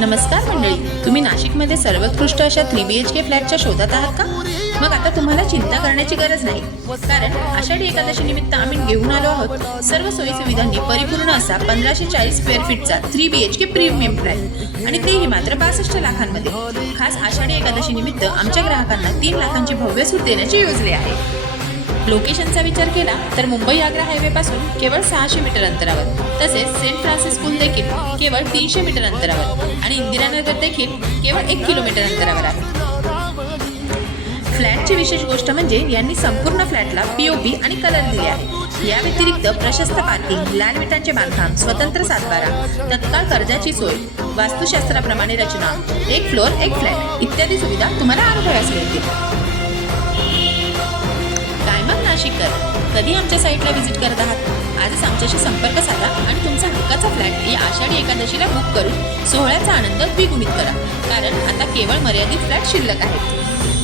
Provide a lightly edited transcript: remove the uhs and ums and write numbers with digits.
नमस्कार मंडळी, तुम्ही नाशिकमध्ये सर्वोत्कृष्ट अशा 3 BHK फ्लॅटच्या शोधात आहात का? मग आता तुम्हाला चिंता करण्याची गरज नाही, कारण आषाढी एकादशी निमित्त आम्ही घेऊन आलो आहोत सर्व सोयी सुविधांनी परिपूर्ण असा 1540 स्क्वेअर फीटचा 3 BHK प्रीमियम फ्लॅट, आणि तेही मात्र 62 लाखांमध्ये. खास आषाढी एकादशी निमित्त आमच्या ग्राहकांना 3 लाखांची भव्य सूट देण्याचे योजले आहे. लोकेशनचा विचार केला तर मुंबई आग्रा हायवे पासून केवळ 600 मीटर अंतरावर, तसेच सेंट फ्रान्सिस स्कूल देखील केवळ 300 मीटर अंतरावर आणि इंदिरानगर देखील केवळ 1 किलोमीटर अंतरावर आहे. फ्लॅटची विशेष गोष्ट म्हणजे यांनी संपूर्ण फ्लॅटला POP आणि कलर दिले आहे. या व्यतिरिक्त प्रशस्त पार्किंग, लाल विटांचे बांधकाम, स्वतंत्र सातबारा, तत्काळ कर्जाची सोय, वास्तुशास्त्राप्रमाणे रचना, 1 फ्लोअर 1 फ्लॅट इत्यादी सुविधा तुम्हाला अनुभवास मिळतील. काय मग नाशिककर, कधी आमच्या साईटला व्हिजिट करत आहात? आजच आमच्याशी संपर्क साधा आणि तुमचा हक्काचा फ्लॅट या आषाढी एकादशीला बुक करून सोहळ्याचा आनंद द्विगुणित करा, कारण आता केवळ मर्यादित फ्लॅट शिल्लक आहेत.